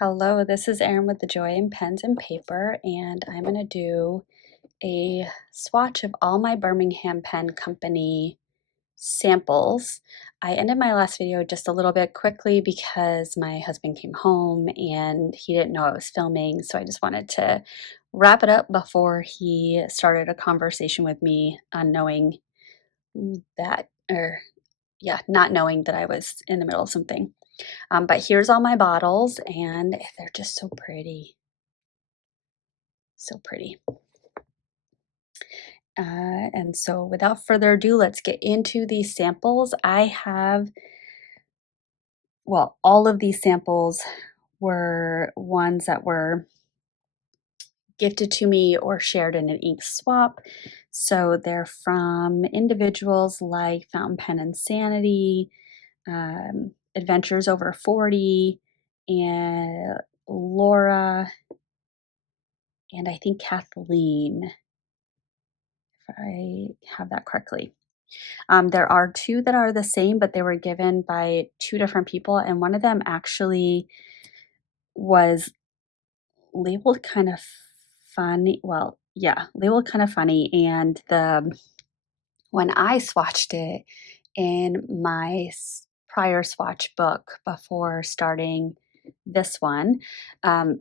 Hello, this is Erin with the Joy in Pens and Paper, and I'm going to do a swatch of all my Birmingham Pen Company samples. I ended my last video just a little bit quickly because my husband came home and he didn't know I was filming, so I just wanted to wrap it up before he started a conversation with me, unknowing that, or yeah, not knowing that I was in the middle of something. But here's all my bottles, and they're just so pretty. So pretty. And so without further ado, let's get into these samples. All of these samples were ones that were gifted to me or shared in an ink swap. So they're from individuals like Fountain Pen Insanity, Adventures Over 40, and Laura, and I think Kathleen, if I have that correctly. There are two that are the same, but they were given by two different people, and one of them actually was labeled kind of funny. Well, yeah, labeled kind of funny, and when I swatched it in my prior swatch book before starting this one, I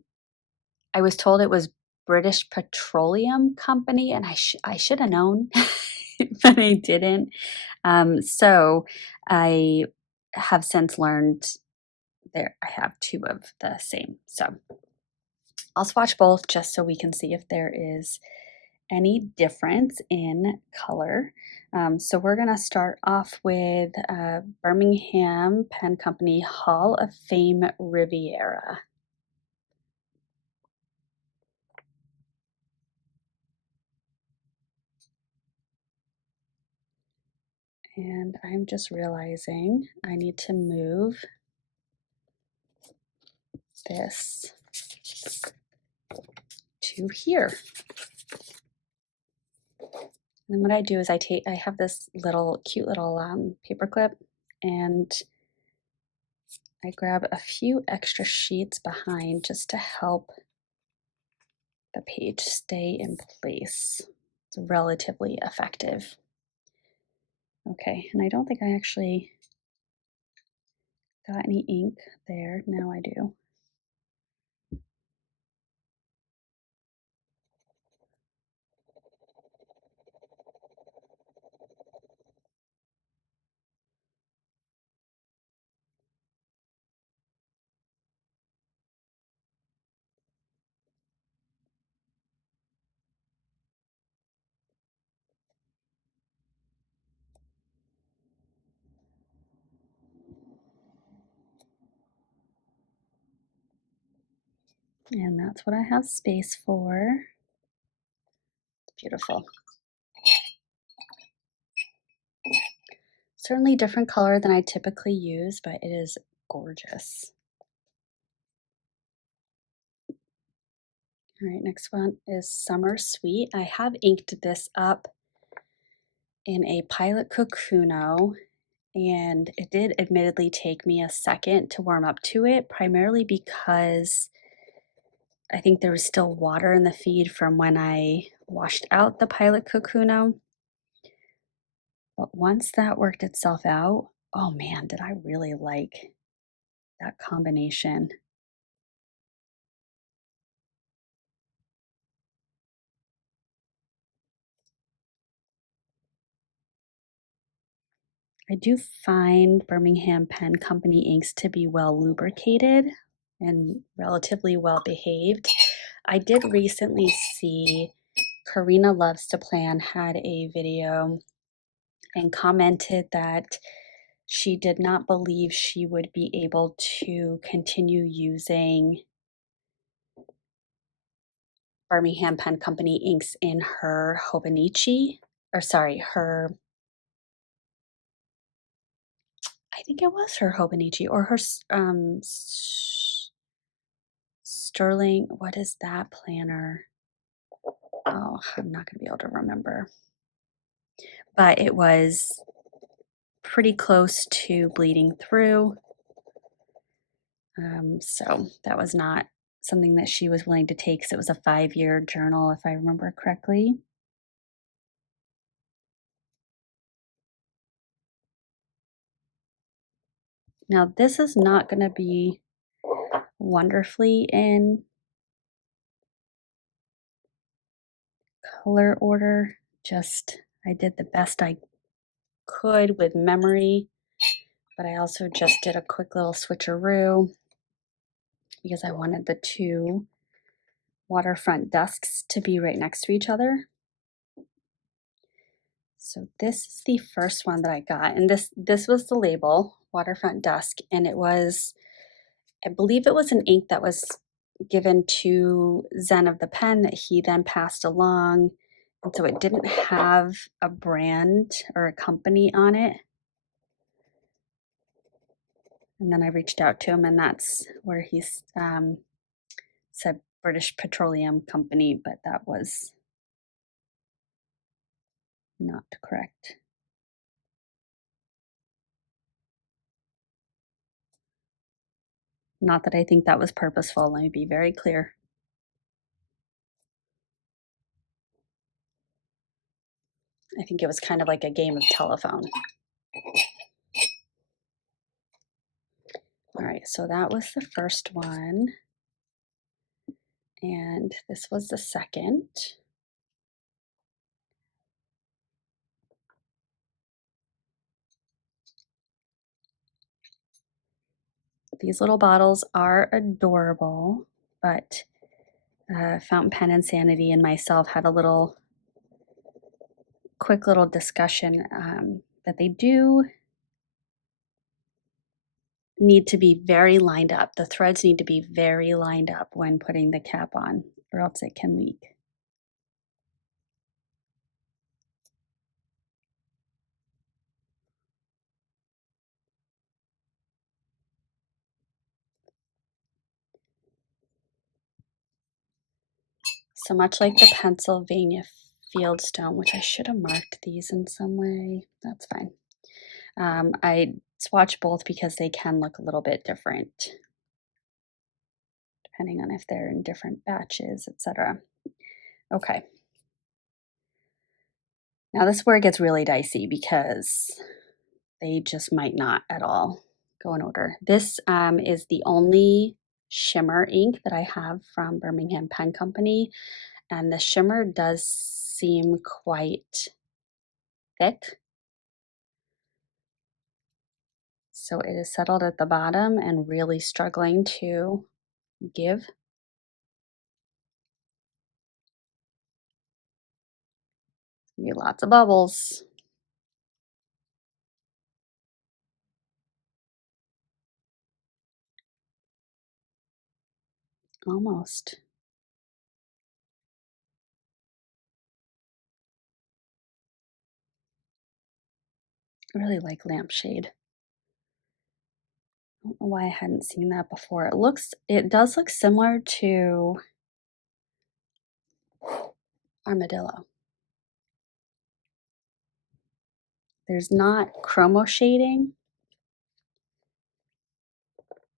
was told it was British Petroleum Company, and I should have known, but I didn't. So I have since learned there I have two of the same. So I'll swatch both just so we can see if there is any difference in color. So we're going to start off with Birmingham Pen Company Hall of Fame Riviera. And I'm just realizing I need to move this to here. And what I do is I have this cute little paper clip, and I grab a few extra sheets behind just to help the page stay in place. It's relatively effective. Okay, and I don't think I actually got any ink there. Now I do. And that's what I have space for. It's beautiful. Certainly different color than I typically use, but it is gorgeous. All right, next one is Summer Sweet. I have inked this up in a Pilot Kokuno, and it did admittedly take me a second to warm up to it, primarily because I think there was still water in the feed from when I washed out the Pilot Kokuno. But once that worked itself out, oh man, did I really like that combination. I do find Birmingham Pen Company inks to be well lubricated and relatively well behaved. I did recently see Karina Loves to Plan had a video and commented that she did not believe she would be able to continue using Birmingham Pen Company inks in her Hobonichi, or sorry, I think it was her Hobonichi or her Sterling. What is that planner? Oh, I'm not going to be able to remember. But it was pretty close to bleeding through. So that was not something that she was willing to take because it was a 5-year journal, if I remember correctly. Now, this is not going to be wonderfully in color order. Just, I did the best I could with memory, but I also just did a quick little switcheroo because I wanted the two waterfront dusks to be right next to each other. So this is the first one that I got, and this was the label, waterfront dusk, and it was, I believe it was an ink that was given to Zen of the Pen that he then passed along. And so it didn't have a brand or a company on it. And then I reached out to him, and that's where he said British Petroleum Company, but that was not correct. Not that I think that was purposeful. Let me be very clear. I think it was kind of like a game of telephone. All right, so that was the first one. And this was the second. These little bottles are adorable, but Fountain Pen Insanity and myself had a quick little discussion that they do need to be very lined up. The threads need to be very lined up when putting the cap on, or else it can leak. So much like the Pennsylvania Fieldstone, which I should have marked these in some way. That's fine. I swatch both because they can look a little bit different depending on if they're in different batches, etc. Okay. Now this is where it gets really dicey because they just might not at all go in order. This is the only shimmer ink that I have from Birmingham Pen Company, and the shimmer does seem quite thick. So it is settled at the bottom and really struggling to give. Lots of bubbles. Almost. I really like lampshade. I don't know why I hadn't seen that before. It does look similar to armadillo. There's not chromo shading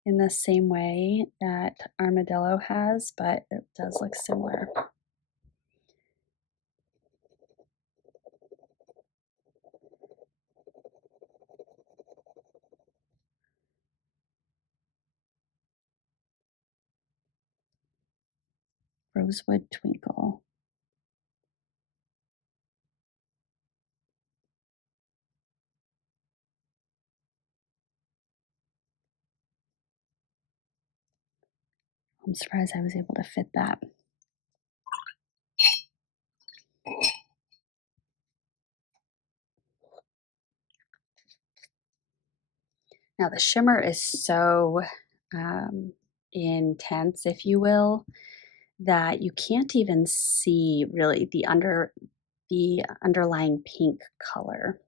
in the same way that armadillo has, but it does look similar. Rosewood Twinkle. I'm surprised I was able to fit that. Now the shimmer is so intense, if you will, that you can't even see really the underlying pink color.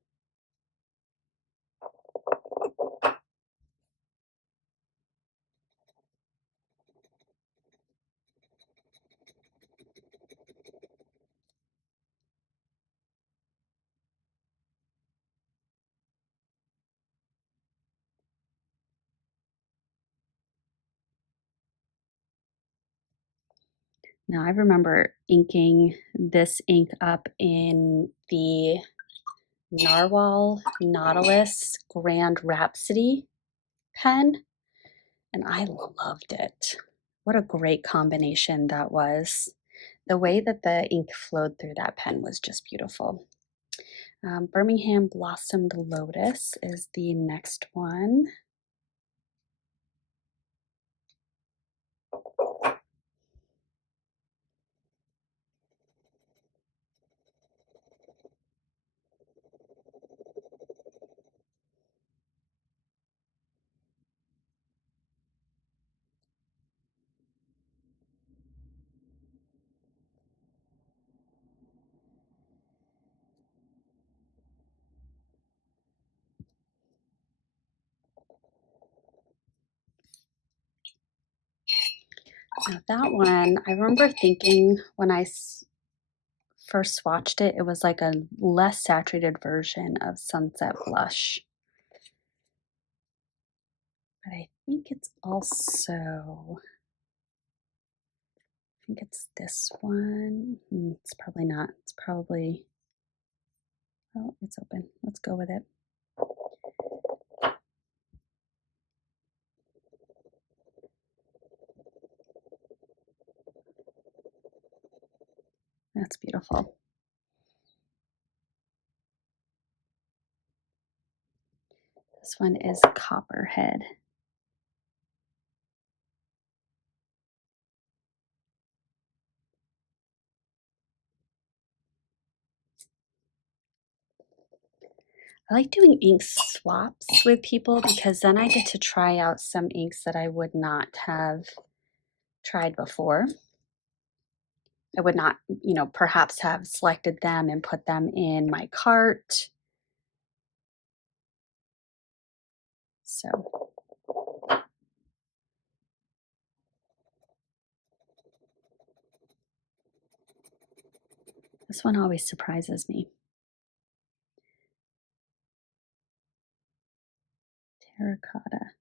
Now, I remember inking this ink up in the Narwhal Nautilus Grand Rhapsody pen, and I loved it. What a great combination that was. The way that the ink flowed through that pen was just beautiful. Birmingham Blossomed Lotus is the next one. Now that one, I remember thinking when I first swatched it, it was like a less saturated version of Sunset Blush. But I think it's also, I think it's this one. It's probably not. It's probably, oh, it's open. Let's go with it. That's beautiful. This one is Copperhead. I like doing ink swaps with people because then I get to try out some inks that I would not have tried before. I would not, perhaps have selected them and put them in my cart. So this one always surprises me. Terracotta.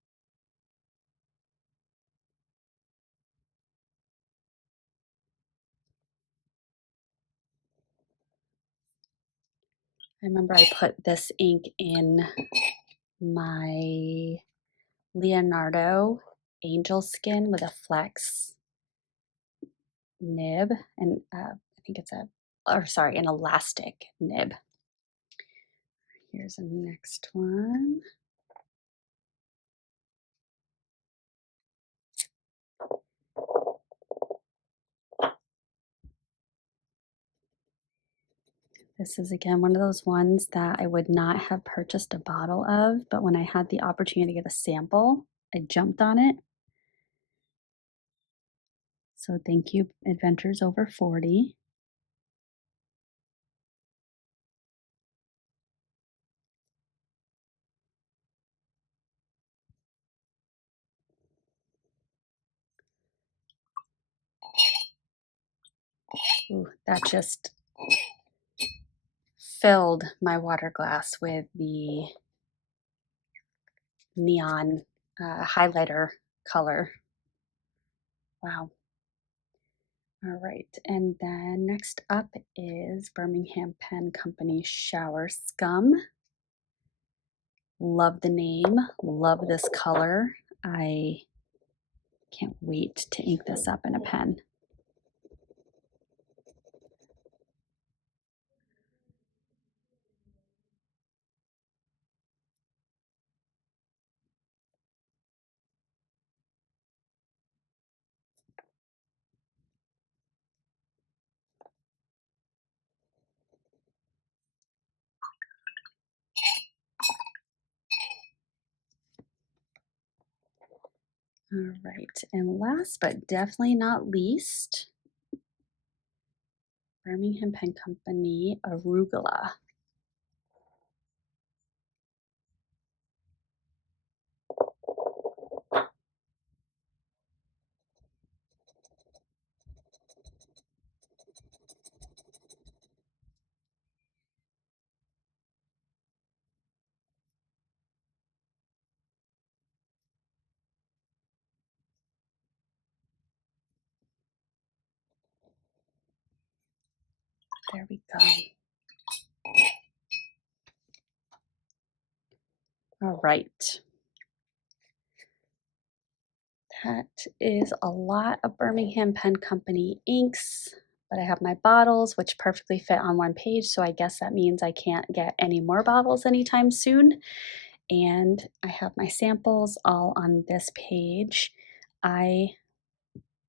I remember I put this ink in my Leonardo Angel Skin with a flex nib, and I think it's an elastic nib. Here's the next one. This is again one of those ones that I would not have purchased a bottle of, but when I had the opportunity to get a sample, I jumped on it. So thank you, Adventures Over 40. Ooh, that just filled my water glass with the neon highlighter color. Wow. All right, and then next up is Birmingham Pen Company Shower Scum. Love the name, love this color. I can't wait to ink this up in a pen. All right, and last but definitely not least, Birmingham Pen Company Arugula. There we go. All right. That is a lot of Birmingham Pen Company inks, but I have my bottles, which perfectly fit on one page, so I guess that means I can't get any more bottles anytime soon. And I have my samples all on this page. I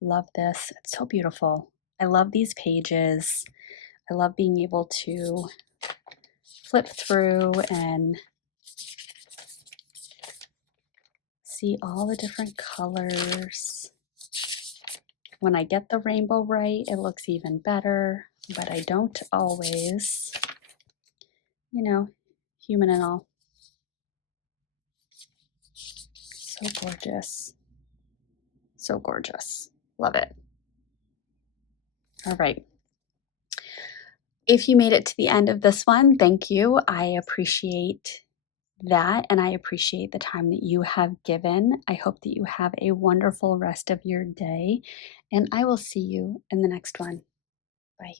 love this. It's so beautiful. I love these pages. I love being able to flip through and see all the different colors. When I get the rainbow right, it looks even better, but I don't always, you know, human and all. So gorgeous. So gorgeous. Love it. All right. If you made it to the end of this one, thank you. I appreciate that, and I appreciate the time that you have given. I hope that you have a wonderful rest of your day, and I will see you in the next one. Bye.